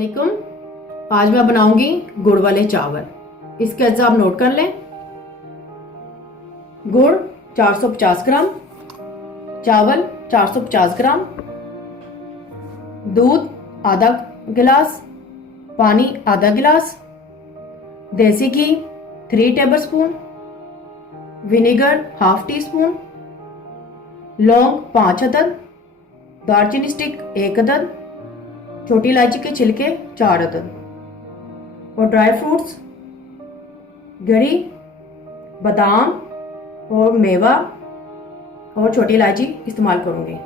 वालेकुम। आज मैं बनाऊंगी गुड़ वाले चावल। इसके अज्जा आप नोट कर लें। गुड़ 450 ग्राम, चावल 450 ग्राम, दूध आधा गिलास, पानी आधा गिलास, देसी घी 3 tablespoon, vinegar half tea spoon, लौंग 5 अदद, दालचीनी स्टिक 1 अदद, छोटी इलायची के छिलके 4 अदद और ड्राई फ्रूट्स गरी, बादाम और मेवा और छोटी इलायची इस्तेमाल करूंगी।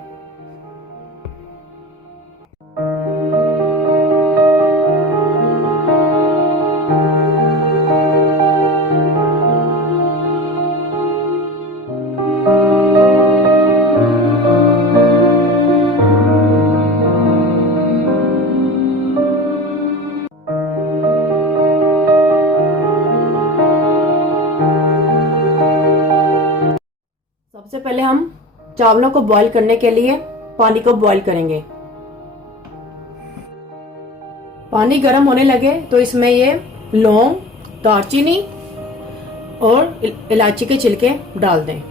सबसे पहले हम चावलों को बॉईल करने के लिए पानी को बॉईल करेंगे। पानी गर्म होने लगे तो इसमें ये लौंग, दालचीनी और इलायची के छिलके डाल दें।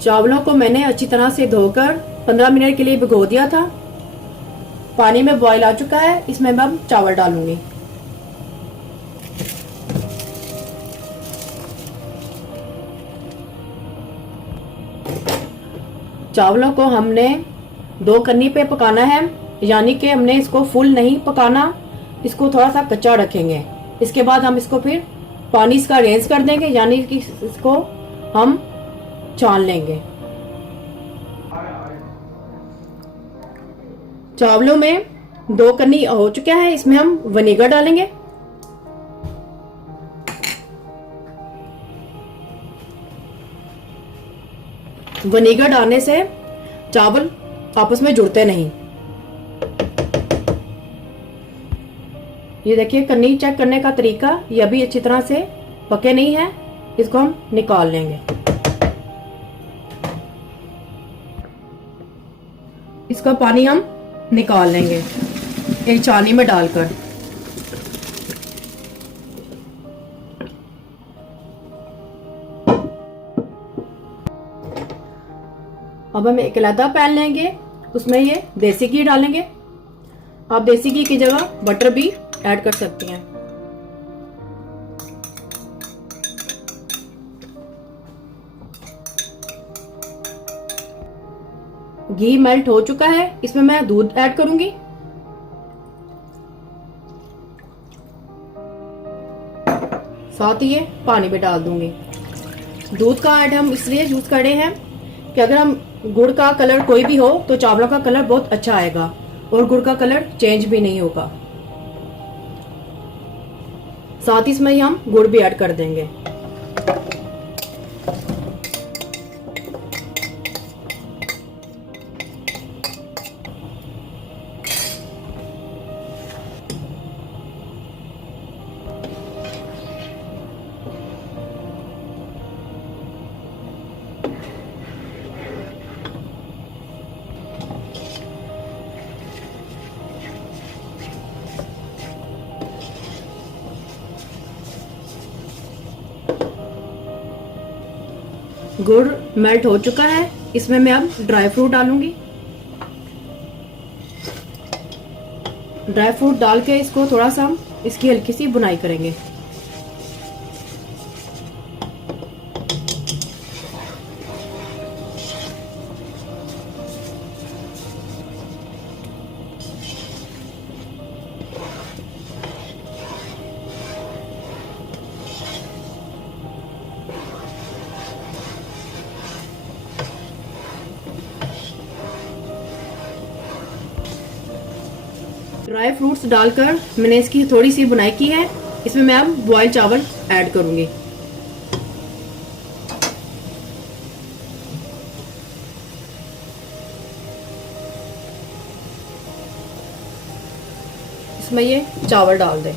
चावलों को मैंने अच्छी तरह से धोकर 15 मिनट के लिए भिगो दिया था। पानी में बॉईल आ चुका है, इसमें मैं अब चावल डालूंगी। चावलों को हमने 2 कन्नी पे पकाना है, यानी कि हमने इसको फुल नहीं पकाना, इसको थोड़ा सा कच्चा रखेंगे। इसके बाद हम इसको फिर पानी इसका रेंज कर देंगे, यानी कि इसको हम छान लेंगे। चावलों में 2 कन्नी हो चुका है, इसमें हम विनेगर डालेंगे। विनेगर डालने से चावल आपस में जुड़ते नहीं। ये देखिए कन्नी चेक करने का तरीका, ये अभी अच्छी तरह से पके नहीं है, इसको हम निकाल लेंगे। इसका पानी हम निकाल लेंगे एक छानी में डालकर। अब हम एक अलग पैन लेंगे, उसमें ये देसी घी डालेंगे। आप देसी घी की जगह बटर भी ऐड कर सकती हैं। घी मेल्ट हो चुका है, इसमें मैं दूध ऐड करूंगी। साथ ही ये पानी भी डाल दूंगी। दूध का ऐड हम इसलिए यूज करे हैं कि अगर हम गुड़ का कलर कोई भी हो तो चावलों का कलर बहुत अच्छा आएगा और गुड़ का कलर चेंज भी नहीं होगा। साथ ही इसमें हम गुड़ भी ऐड कर देंगे। गुड़ मेल्ट हो चुका है, इसमें मैं अब ड्राई फ्रूट डालूंगी। ड्राई फ्रूट डाल के इसको थोड़ा सा हम इसकी हल्की सी बुनाई करेंगे। ड्राई फ्रूट्स डालकर मैंने इसकी थोड़ी सी बुनाई की है, इसमें मैं अब बॉयल चावल ऐड करूंगी। इसमें ये चावल डाल दें।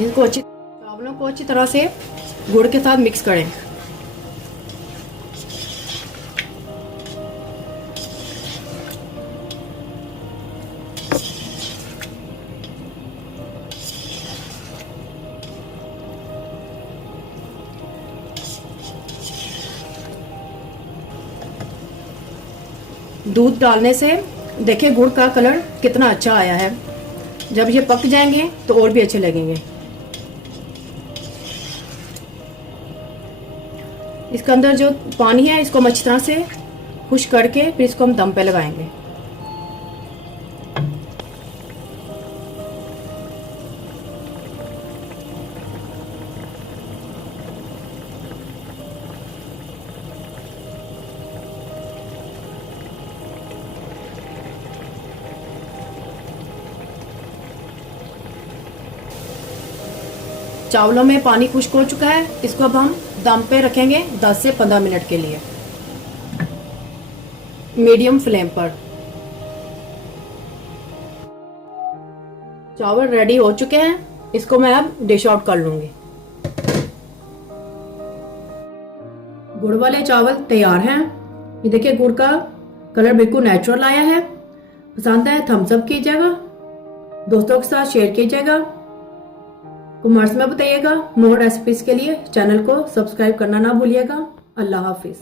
इनको चावलों को अच्छी तरह से गुड़ के साथ मिक्स करें। दूध डालने से देखिए गुड़ का कलर कितना अच्छा आया है। जब ये पक जाएंगे तो और भी अच्छे लगेंगे। इसके अंदर जो पानी है इसको हम अच्छी तरह से खुश्क करके फिर इसको हम दम पे लगाएंगे। चावलों में पानी खुश्क हो चुका है। इसको अब हम दम पे रखेंगे 10 से 15 मिनट के लिए मीडियम फ्लेम पर। चावल रेडी हो चुके हैं। इसको मैं अब डिश आउट कर लूंगी। गुड़ वाले चावल तैयार हैं। ये देखिए गुड़ का कलर बिल्कुल नेचुरल आया है। पसंद आए थम्स अप कीजिएगा, दोस्तों के साथ शेयर कीजिएगा, कमेंट्स में बताइएगा। मोर रेसिपीज के लिए चैनल को सब्सक्राइब करना ना भूलिएगा। अल्लाह हाफिज।